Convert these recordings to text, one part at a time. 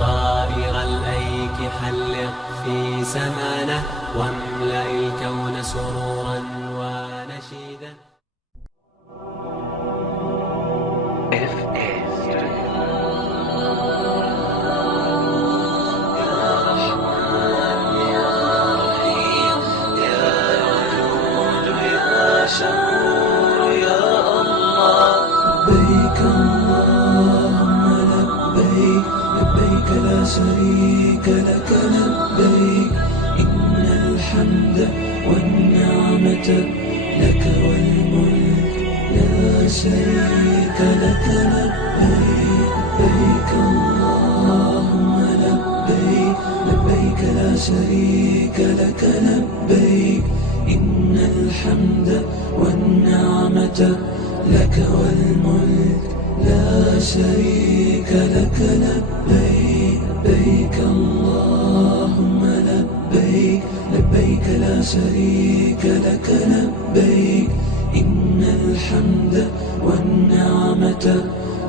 طائر الأيك حلق في سمانه، واملأ الكون سرورا ونشيدا. شكور يا الله. لبيك اللهم لبيك، لبيك لا شريك لك لبيك، إن الحمد والنعمة لك والملك لا شريك لك لبيك. لبيك اللهم لبيك، لبيك لا شريك لك لبيك، إن الحمد والنعمة لك والملك لا شريك لك لبيك. لبيك اللهم لبيك، لبيك لا شريك لك لبيك، إن الحمد والنعمة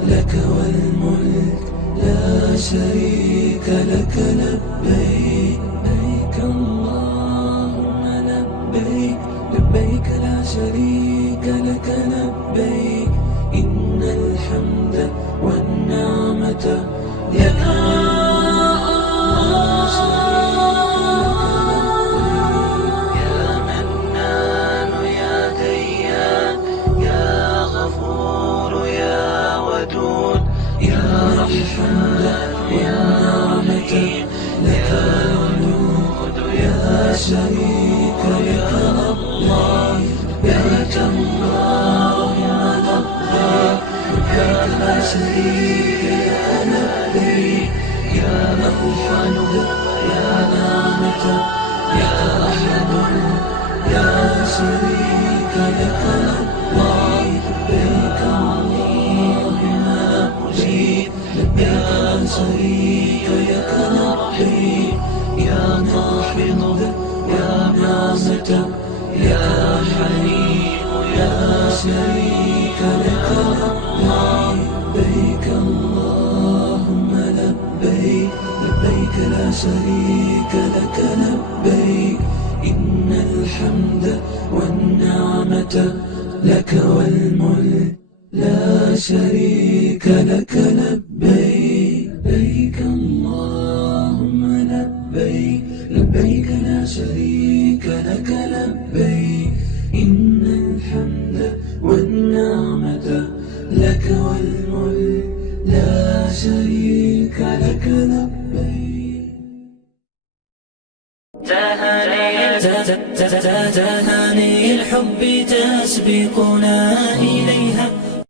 لك والملك لا شريك لك لبيك. لبيك اللهم لبيك، لبيك لا شريك لك لبيك، إن الحمد والنعمة لك شريك لك الله. لبيك اللهم لبيك، لبيك لا شريك لك لبيك، يا الحمد يا نعمة يا أحد لا شريك لك الله. لبيك اللهم لبيك، لبيك لا شريك لك لبيك، يا ناحض يا نعمة يا حليم يا شريك لك الله. لبيك اللهم لبيك، لبيك لا شريك لك لبيك، إن الحمد والنعمة لك والملك لا شريك لك لبيك. لبيك اللهم لبيك، لبيك لا شريك لك لبيك، إن الحمد والنعمة لك والملك لا شريك لك لبيك. تهاني الحب تسبقنا إليها،